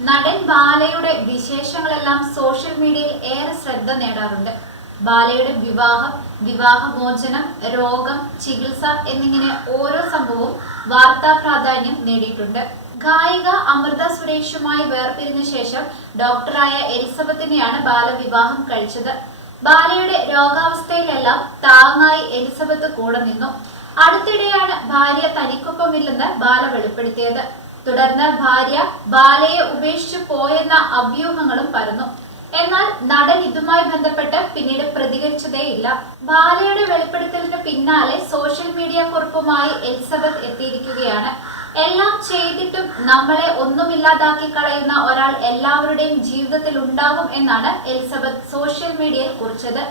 നടൻ ബാലയുടെ വിശേഷങ്ങളെല്ലാം സോഷ്യൽ മീഡിയയിൽ ഏറെ ശ്രദ്ധ നേടാറുണ്ട്. ബാലയുടെ വിവാഹം വിവാഹമോചനം രോഗം ചികിത്സ എന്നിങ്ങനെ ഓരോ സംഭവവും വാർത്താ പ്രാധാന്യം നേടിയിട്ടുണ്ട്. ഗായിക അമൃത സുരേഷുമായി വേർപിരിഞ്ഞ ശേഷം ഡോക്ടറായ എലിസബത്തിനെയാണ് ബാല വിവാഹം കഴിച്ചത്. ബാലയുടെ രോഗാവസ്ഥയിലെല്ലാം താങ്ങായി എലിസബത്ത് കൂടെ നിന്നു. അടുത്തിടെയാണ് ഭാര്യ തനിക്കൊപ്പമില്ലെന്ന് ബാല വെളിപ്പെടുത്തിയത്. തുടർന്ന് ഭാര്യ ബാലയെ ഉപേക്ഷിച്ചു പോയെന്ന അഭ്യൂഹങ്ങളും പരന്നു. എന്നാൽ നടൻ ഇതുമായി ബന്ധപ്പെട്ട് പിന്നീട് പ്രതികരിച്ചതേയില്ല. ബാലയുടെ വെളിപ്പെടുത്തലിന് പിന്നാലെ സോഷ്യൽ മീഡിയ കുറിപ്പുമായി എലിസബത്ത് എത്തിയിരിക്കുകയാണ്. എല്ലാം ചെയ്തിട്ടും നമ്മളെ ഒന്നുമില്ലാതാക്കി കളയുന്ന ഒരാൾ എല്ലാവരുടെയും ജീവിതത്തിൽ ഉണ്ടാകും എന്നാണ് എലിസബത്ത് സോഷ്യൽ മീഡിയയിൽ കുറിച്ചത്.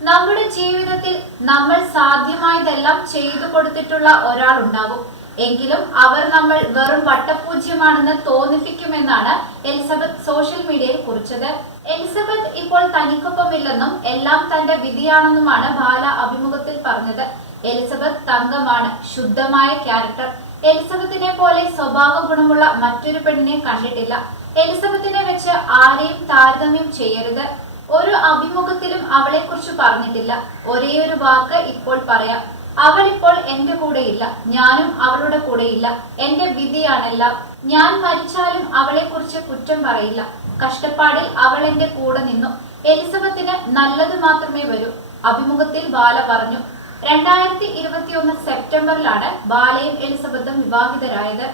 നമ്മുടെ ജീവിതത്തിൽ നമ്മൾ സാധ്യമായതെല്ലാം ചെയ്തു കൊടുത്തിട്ടുള്ള ഒരാൾ ഉണ്ടാകും. എങ്കിലും അവർ നമ്മൾ വെറും വട്ടപൂജ്യമാണെന്ന് തോന്നിപ്പിക്കുമെന്നാണ് എലിസബത്ത് സോഷ്യൽ മീഡിയയിൽ കുറിച്ചത്. എലിസബത്ത് ഇപ്പോൾ തനിക്കൊപ്പമില്ലെന്നും എല്ലാം തന്റെ വിധിയാണെന്നുമാണ് ബാല അഭിമുഖത്തിൽ പറഞ്ഞത്. എലിസബത്ത് തങ്കമാണ് ശുദ്ധമായ ക്യാരക്ടർ. എലിസബത്തിനെ പോലെ സ്വഭാവ ഗുണമുള്ള മറ്റൊരു പെണ്ണിനെ കണ്ടിട്ടില്ല. എലിസബത്തിനെ വെച്ച് ആരെയും താരതമ്യം ചെയ്യരുത്. ഒരു അഭിമുഖത്തിലും അവളെ കുറിച്ച് പറഞ്ഞിട്ടില്ല. ഒരേ ഒരു വാക്ക് ഇപ്പോൾ പറയാം. അവൾ ഇപ്പോൾ എന്റെ കൂടെയില്ല. ഞാനും അവളുടെ കൂടെയില്ല. എന്റെ വിധിയാണെല്ലാം. ഞാൻ മരിച്ചാലും അവളെ കുറിച്ച് കുറ്റം പറയില്ല. കഷ്ടപ്പാടിൽ അവൾ എന്റെ കൂടെ നിന്നു. എലിസബത്തിന് നല്ലത് മാത്രമേ വരൂ. അഭിമുഖത്തിൽ ബാല പറഞ്ഞു രണ്ടായിരത്തി ഇരുപത്തിയൊന്ന് സെപ്റ്റംബറിലാണ് ബാലയും എലിസബത്തും വിവാഹിതരായത്.